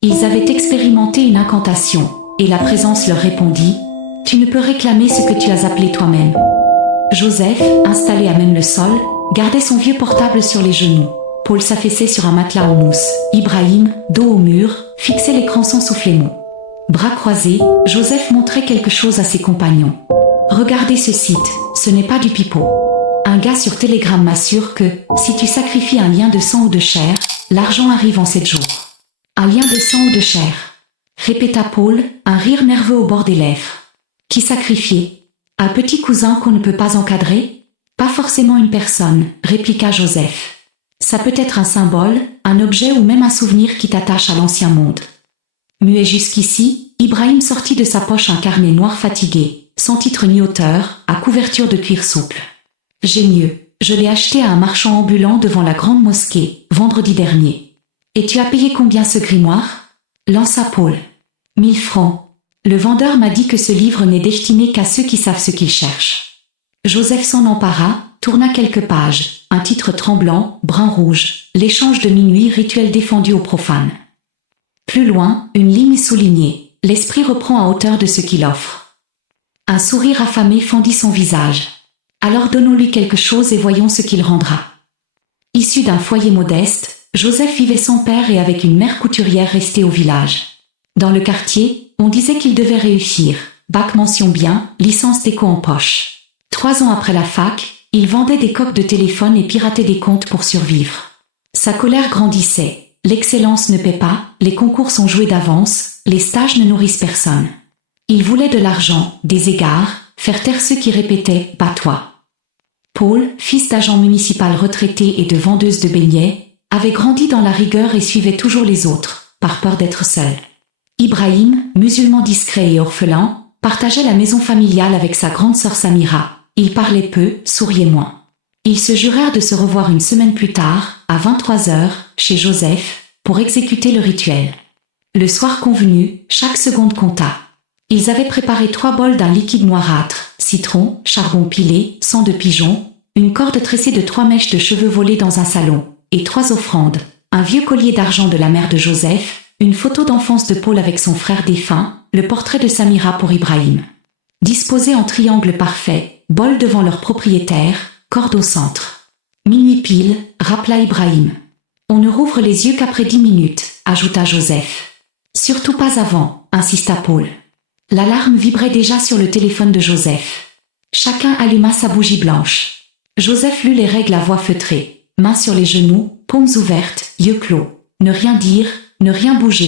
Ils avaient expérimenté une incantation, et la présence leur répondit « Tu ne peux réclamer ce que tu as appelé toi-même ». Joseph, installé à même le sol, gardait son vieux portable sur les genoux. Paul s'affaissait sur un matelas en mousse. Ibrahim, dos au mur, fixait l'écran sans souffler mot. Bras croisés, Joseph montrait quelque chose à ses compagnons. « Regardez ce site, ce n'est pas du pipeau. Un gars sur Telegram m'assure que, si tu sacrifies un lien de sang ou de chair, l'argent arrive en 7 jours. » Un lien de sang ou de chair, répéta Paul, un rire nerveux au bord des lèvres. Qui sacrifier? Un petit cousin qu'on ne peut pas encadrer? Pas forcément une personne, répliqua Joseph. Ça peut être un symbole, un objet ou même un souvenir qui t'attache à l'ancien monde. Muet jusqu'ici, Ibrahim sortit de sa poche un carnet noir fatigué, sans titre ni auteur, à couverture de cuir souple. J'ai mieux, je l'ai acheté à un marchand ambulant devant la grande mosquée, vendredi dernier. Et tu as payé combien ce grimoire? Lança Paul. 1000 francs. Le vendeur m'a dit que ce livre n'est destiné qu'à ceux qui savent ce qu'ils cherchent. Joseph s'en empara, tourna quelques pages, un titre tremblant, brun-rouge, l'échange de minuit rituel défendu aux profanes. Plus loin, une ligne soulignée, l'esprit reprend à hauteur de ce qu'il offre. Un sourire affamé fendit son visage. Alors donnons-lui quelque chose et voyons ce qu'il rendra. Issu d'un foyer modeste, Joseph vivait sans père et avec une mère couturière restée au village. Dans le quartier, on disait qu'il devait réussir, bac mention bien, licence d'éco en poche. 3 ans après la fac, il vendait des coques de téléphone et piratait des comptes pour survivre. Sa colère grandissait, l'excellence ne paie pas, les concours sont joués d'avance, les stages ne nourrissent personne. Il voulait de l'argent, des égards, faire taire ceux qui répétaient « bats-toi ». Paul, fils d'agent municipal retraité et de vendeuse de beignets, avait grandi dans la rigueur et suivait toujours les autres, par peur d'être seul. Ibrahim, musulman discret et orphelin, partageait la maison familiale avec sa grande sœur Samira. Il parlait peu, souriait moins. Ils se jurèrent de se revoir une semaine plus tard, à 23h, chez Joseph, pour exécuter le rituel. Le soir convenu, chaque seconde compta. Ils avaient préparé 3 bols d'un liquide noirâtre, citron, charbon pilé, sang de pigeon, une corde tressée de 3 mèches de cheveux volées dans un salon, et 3 offrandes, un vieux collier d'argent de la mère de Joseph, une photo d'enfance de Paul avec son frère défunt, le portrait de Samira pour Ibrahim. Disposés en triangle parfait, bol devant leur propriétaire, corde au centre. Minuit pile, rappela Ibrahim. On ne rouvre les yeux qu'après 10 minutes, ajouta Joseph. Surtout pas avant, insista Paul. L'alarme vibrait déjà sur le téléphone de Joseph. Chacun alluma sa bougie blanche. Joseph lut les règles à voix feutrée. Mains sur les genoux, paumes ouvertes, yeux clos. Ne rien dire, ne rien bouger.